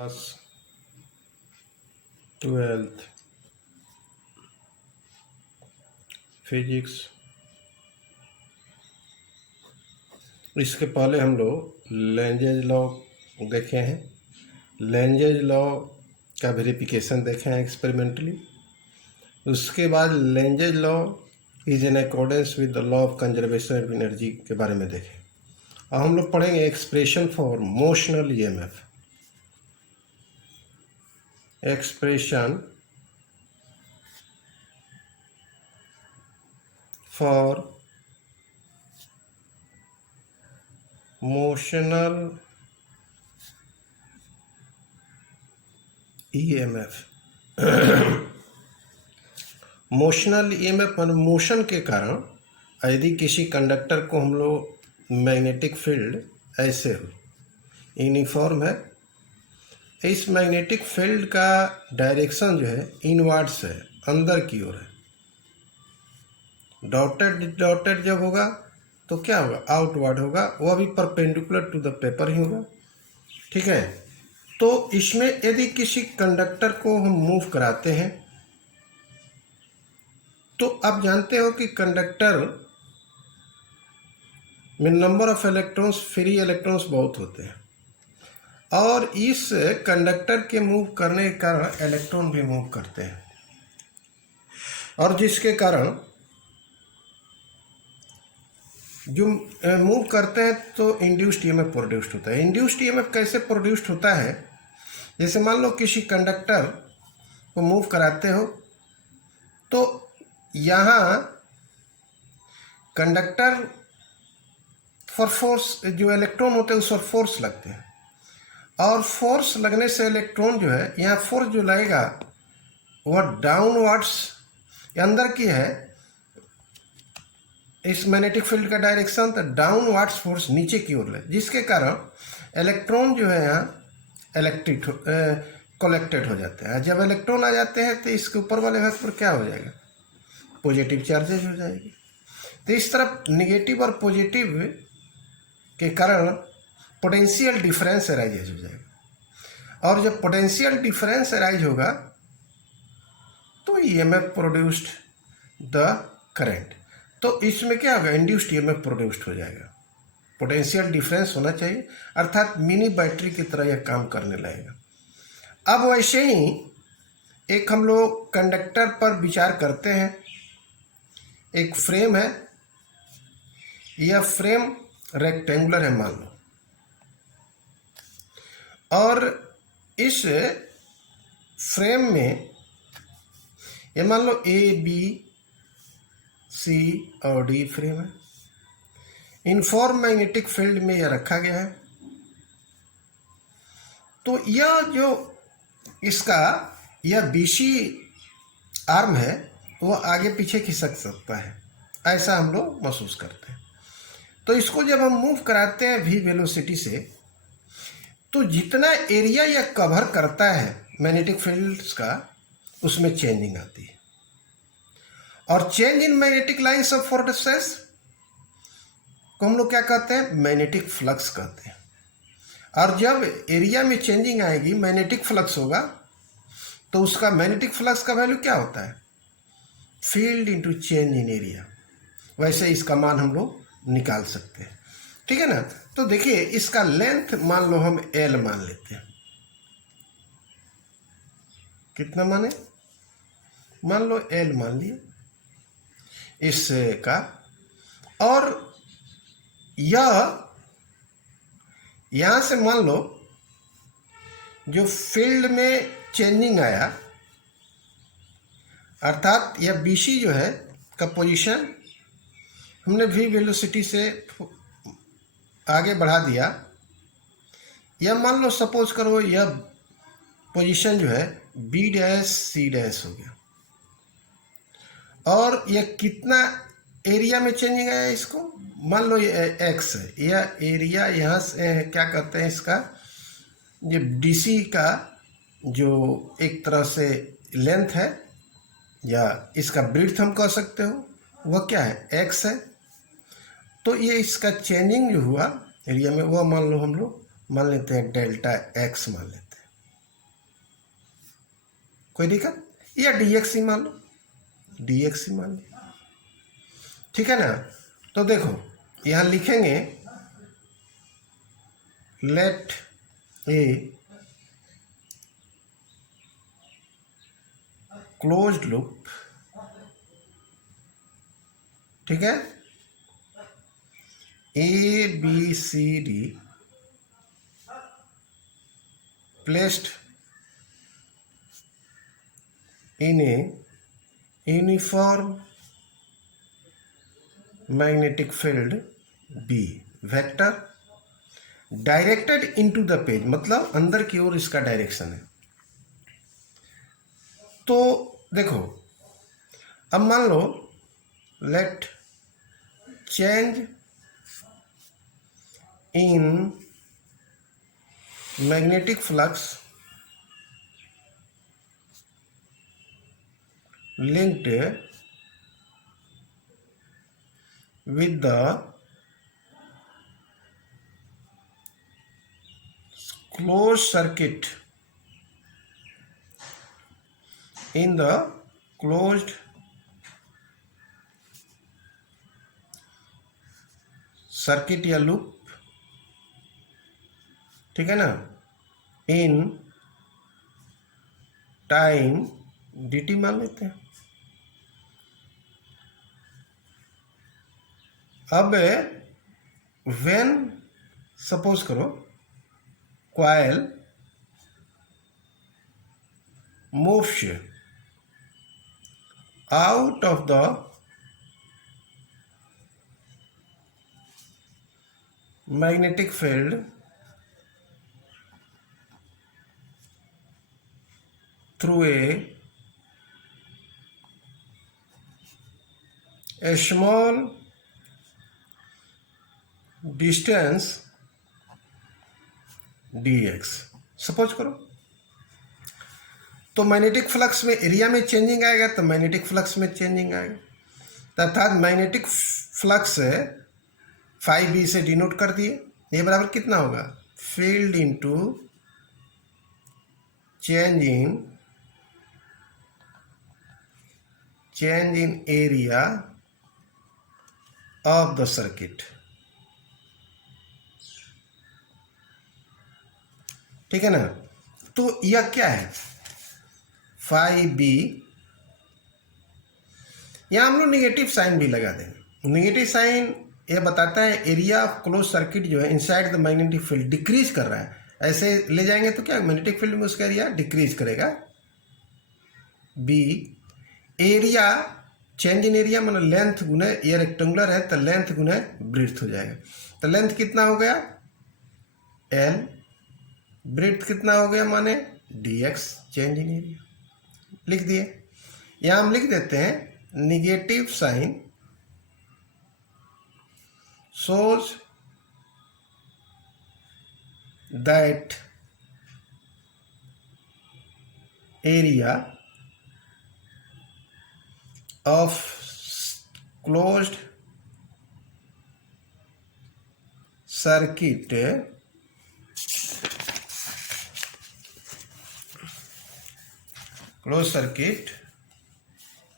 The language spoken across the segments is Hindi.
Class 12th physics. इसके पहले हम लोग लेंजेज लॉ देखे हैं। लेंजेज लॉ का वेरिफिकेशन देखे हैं एक्सपेरिमेंटली। उसके बाद lenses law is in accordance with the law of conservation of energy के बारे में देखें। अब हम लोग पढ़ेंगे expression for motional EMF. Expression for motional EMF. Motional EMF मान मोशन के कारण यदि किसी कंडक्टर को हम लोग मैग्नेटिक फील्ड ऐसे हो यूनिफॉर्म है, इस मैग्नेटिक फील्ड का डायरेक्शन जो है इनवर्ड्स है, अंदर की ओर है। डॉटेड जब होगा तो क्या होगा, आउटवर्ड होगा, वह भी परपेंडिकुलर टू द पेपर ही होगा। ठीक है, तो इसमें यदि किसी कंडक्टर को हम मूव कराते हैं तो आप जानते हो कि कंडक्टर में number of electrons, free electrons बहुत होते हैं और इस कंडक्टर के मूव करने के कारण इलेक्ट्रॉन भी मूव करते हैं और जिसके कारण जो मूव करते हैं तो इंड्यूस्ड ईएमएफ प्रोड्यूस्ड होता है। इंड्यूस्ड ईएमएफ कैसे प्रोड्यूस्ड होता है, जैसे मान लो किसी कंडक्टर को मूव कराते हो तो यहाँ कंडक्टर फॉर फोर्स, जो इलेक्ट्रॉन होते हैं उस पर फोर्स लगते हैं और फोर्स लगने से इलेक्ट्रॉन जो है, यहाँ फोर्स जो लगेगा वह डाउनवर्ड्स अंदर की है। इस मैग्नेटिक फील्ड का डायरेक्शन तो डाउनवर्ड्स फोर्स नीचे की ओर है, जिसके कारण इलेक्ट्रॉन जो है यहाँ कलेक्टेड हो जाते हैं। जब इलेक्ट्रॉन आ जाते हैं तो इसके ऊपर वाले भाग पर क्या हो जाएगा, पॉजिटिव चार्जेज हो जाएगी। तो इस तरफ निगेटिव और पॉजिटिव के कारण पोटेंशियल डिफरेंस अराइज हो जाएगा और जब पोटेंशियल डिफरेंस अराइज होगा तो ईएमएफ प्रोड्यूस्ड द करंट। तो इसमें क्या होगा, इंड्यूस्ड ईएमएफ प्रोड्यूस्ड हो जाएगा। पोटेंशियल डिफरेंस होना चाहिए, अर्थात मिनी बैटरी की तरह यह काम करने लगेगा। अब वैसे ही एक हम लोग कंडक्टर पर विचार करते हैं। एक फ्रेम है, यह फ्रेम रेक्टेंगुलर है मान लो, और इस फ्रेम में ये मान लो ए बी सी और डी फ्रेम है। यूनिफॉर्म मैग्नेटिक फील्ड में यह रखा गया है। तो यह जो इसका यह बीसी आर्म है वह आगे पीछे खिसक सकता है, ऐसा हम लोग महसूस करते हैं। तो इसको जब हम मूव कराते हैं वी वेलोसिटी से तो जितना एरिया यह कवर करता है मैग्नेटिक फील्ड्स का, उसमें चेंजिंग आती है और change in magnetic lines of forces को हम लोग क्या कहते हैं, मैग्नेटिक फ्लक्स कहते हैं। और जब एरिया में चेंजिंग आएगी, मैग्नेटिक फ्लक्स होगा, तो उसका मैग्नेटिक फ्लक्स का वैल्यू क्या होता है, field into change in area. वैसे इसका मान हम लोग निकाल सकते हैं। ठीक है ना। तो देखिए इसका लेंथ मान लो हम एल मान लेते हैं। कितना माने, मान लो एल मान लिए इसका, और यह यहां से मान लो जो फील्ड में चेंजिंग आया, अर्थात यह बीसी जो है का पोजीशन हमने वी वेलोसिटी से आगे बढ़ा दिया। यह मान लो सपोज करो यह पोजीशन जो है बी डैश सी डैश हो गया और यह कितना एरिया में चेंजिंग आया, इसको मान लो ये एक्स है। यह एरिया यहाँ से क्या कहते हैं, इसका ये डीसी का जो एक तरह से लेंथ है या इसका ब्रीड्थ हम कह सकते हो, वह क्या है, एक्स है। तो ये इसका चेंजिंग जो हुआ एरिया में वह मान लो हम लोग मान लेते हैं डेल्टा एक्स मान लेते हैं। कोई दिक्कत, या dx ही मान लो, dx ही मान लो, ठीक है ना। तो देखो यहाँ लिखेंगे लेट ए क्लोज्ड लूप, ठीक है, A B C D placed in a uniform magnetic field B vector directed into the page, मतलब अंदर की ओर इसका डायरेक्शन है। तो देखो अब मान लो let change in magnetic flux linked with the closed circuit in the closed circuit या लूप, ठीक है ना, इन टाइम dt मान लेते हैं। अब व्हेन सपोज करो coil moves out of the magnetic field through a small distance dx, suppose करो। तो मैग्नेटिक फ्लक्स में एरिया में चेंजिंग आएगा तो मैग्नेटिक फ्लक्स में चेंजिंग आएगा, अर्थात मैग्नेटिक फ्लक्स फाई बी से डिनोट कर दिए, ये बराबर कितना होगा, field into change in area of the circuit, ठीक है ना। तो यह क्या है, फाई बी, यहां हम लोग निगेटिव साइन भी लगा देंगे। निगेटिव साइन यह बताता है एरिया ऑफ क्लोज सर्किट जो है inside the magnetic field decrease कर रहा है, ऐसे ले जाएंगे तो क्या मैग्नेटिक फील्ड में उसका एरिया डिक्रीज करेगा। B area, change in area मतलब लेंथ गुने, ये रेक्टेंगुलर है तो लेंथ गुने ब्रीथ हो जाएगा, तो लेंथ कितना हो गया एल, ब्रीथ कितना हो गया माने dx, चेंज इन एरिया लिख दिए। यहां हम लिख देते हैं negative sign shows that area of closed circuit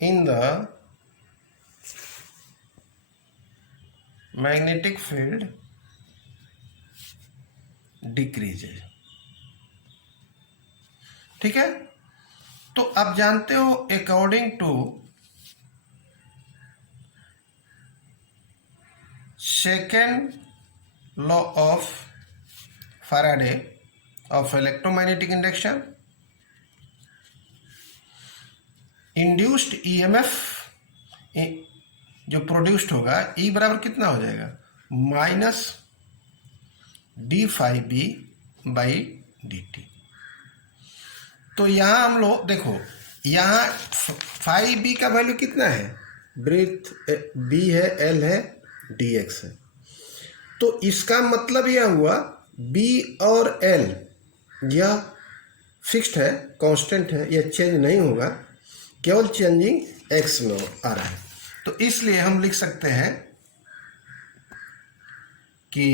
in the magnetic field decreases, ठीक है। तो आप जानते हो according to second law of Faraday of electromagnetic induction, induced EMF जो प्रोड्यूस्ड होगा ई बराबर कितना हो जाएगा, minus d phi B by d t. तो यहां हम लोग देखो यहां फाई बी का वैल्यू कितना है, ब्रीथ बी है, एल है, डी एक्स है। तो इसका मतलब यह हुआ बी और एल यह फिक्स्ड है, कांस्टेंट है, यह चेंज नहीं होगा, केवल चेंजिंग एक्स में आ रहा है। तो इसलिए हम लिख सकते हैं कि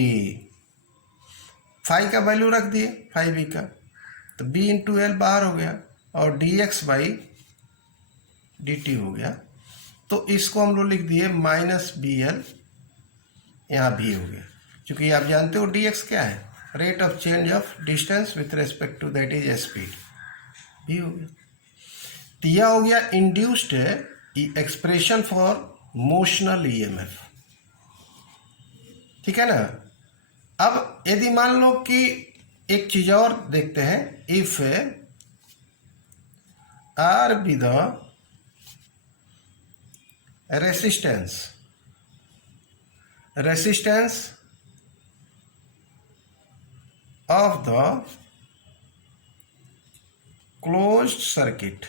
फाई का वैल्यू रख दिए फाई बी का, तो बी इंटू एल बाहर हो गया, और dx बाई dt हो गया। तो इसको हम लोग लिख दिए माइनस bl, यहाँ v हो गया, क्योंकि आप जानते हो dx क्या है, rate of change of distance with respect to that is speed, v हो गया। तो यह हो गया induced expression for motional EMF, ठीक है ना। अब यदि मान लो कि एक चीज और देखते हैं, if R be the resistance of the closed circuit,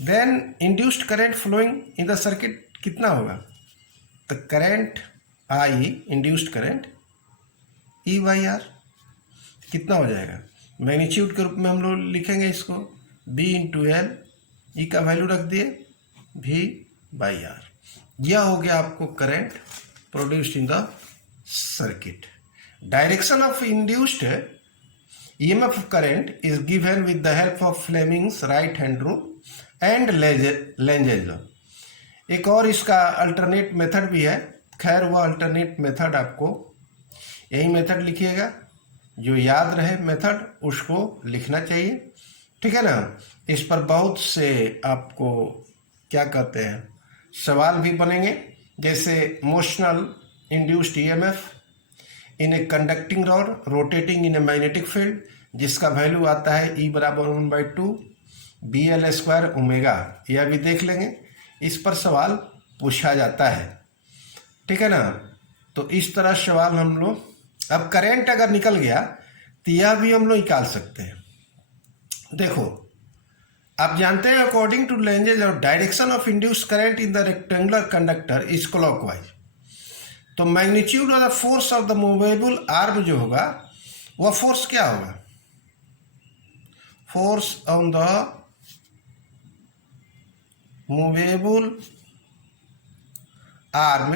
then induced current flowing in the circuit कितना होगा, तो current I induced current E by R कितना हो जाएगा, मैग्नीट्यूड के रूप में हम लोग लिखेंगे इसको B इंटू एल, ई का वैल्यू रख दिए V बाई आर। यह हो गया आपको current produced in the circuit. Direction of induced EMF current is given with the help of Fleming's right hand rule and Lenge's law। एक और इसका अल्टरनेट मेथड भी है, खैर वह अल्टरनेट मेथड आपको यही मेथड लिखिएगा, जो याद रहे मेथड उसको लिखना चाहिए, ठीक है ना। इस पर बहुत से आपको क्या कहते हैं सवाल भी बनेंगे, जैसे motional induced EMF in a conducting rod rotating in a magnetic field, जिसका वैल्यू आता है E बराबर 1/2 BL स्क्वायर ओमेगा, यह भी देख लेंगे, इस पर सवाल पूछा जाता है, ठीक है ना। तो इस तरह सवाल हम लोग, अब करंट अगर निकल गया तो यह भी हम लोग निकाल सकते हैं। देखो आप जानते हैं अकॉर्डिंग टू लेंजेज और direction of induced current in the rectangular conductor is clockwise. तो magnitude of the force of the movable arm जो होगा वह फोर्स क्या होगा, force on the movable arm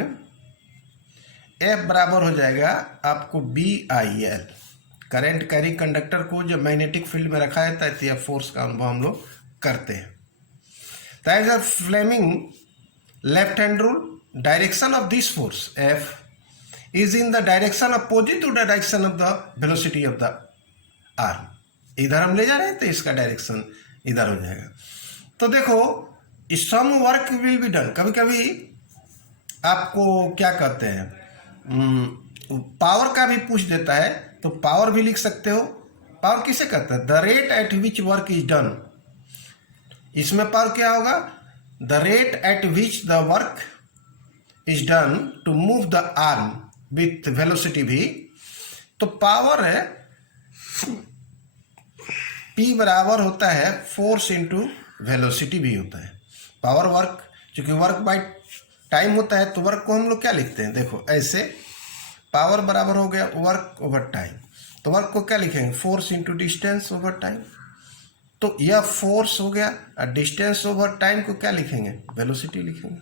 F बराबर हो जाएगा आपको BIL। करंट कैरी कंडक्टर को जब मैग्नेटिक फील्ड में रखा जाता है तो यह फोर्स का अनुभव हम लोग करते हैं। That is Fleming left hand rule, direction of this force F is in the direction opposite to the direction of the velocity of the arm। इधर हम ले जा रहे हैं तो इसका डायरेक्शन इधर हो जाएगा। तो देखो some work will be done, कभी कभी आपको क्या कहते हैं पावर का भी पूछ देता है, तो पावर भी लिख सकते हो। पावर किसे कहते हैं, the rate at which work is done. इसमें पावर क्या होगा, the rate at which the work is done to move the arm with velocity भी। तो पावर है P बराबर होता है फोर्स इंटू वेलोसिटी भी होता है। पावर वर्क, क्योंकि वर्क बाय टाइम होता है तो वर्क को हम लोग क्या लिखते हैं, देखो ऐसे, पावर बराबर हो गया वर्क ओवर टाइम, तो वर्क को क्या लिखेंगे, force into distance over time. तो यह फोर्स हो गया और डिस्टेंस ओवर टाइम को क्या लिखेंगे, वेलोसिटी लिखेंगे।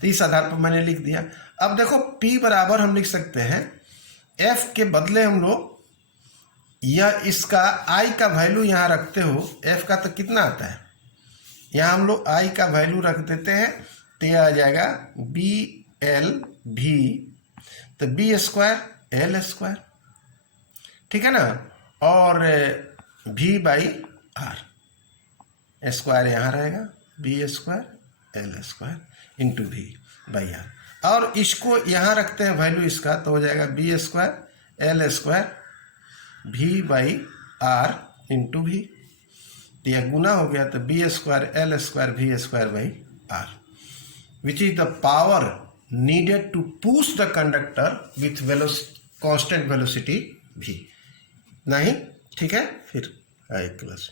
तो इस आधार पर मैंने लिख दिया। अब देखो P बराबर हम लिख सकते हैं F के बदले हम लोग यह इसका I का वैल्यू यहाँ रखते हो, F का तो कितना आता है, यहाँ हम लोग I का वैल्यू रख देते हैं तो यह आ जाएगा BL V, तो B स्क्वायर L स्क्वायर, ठीक है ना, और V बाई आर, स्क्वायर यहाँ रहेगा B square L square into V by R, और इसको यहाँ रखते हैं वैल्यू इसका, तो हो जाएगा B square L square V by R into V। तो यह गुना हो गया, तो B square L square V square by R, which is the power needed to push the conductor with constant velocity V। नहीं, ठीक है, फिर आए क्लास।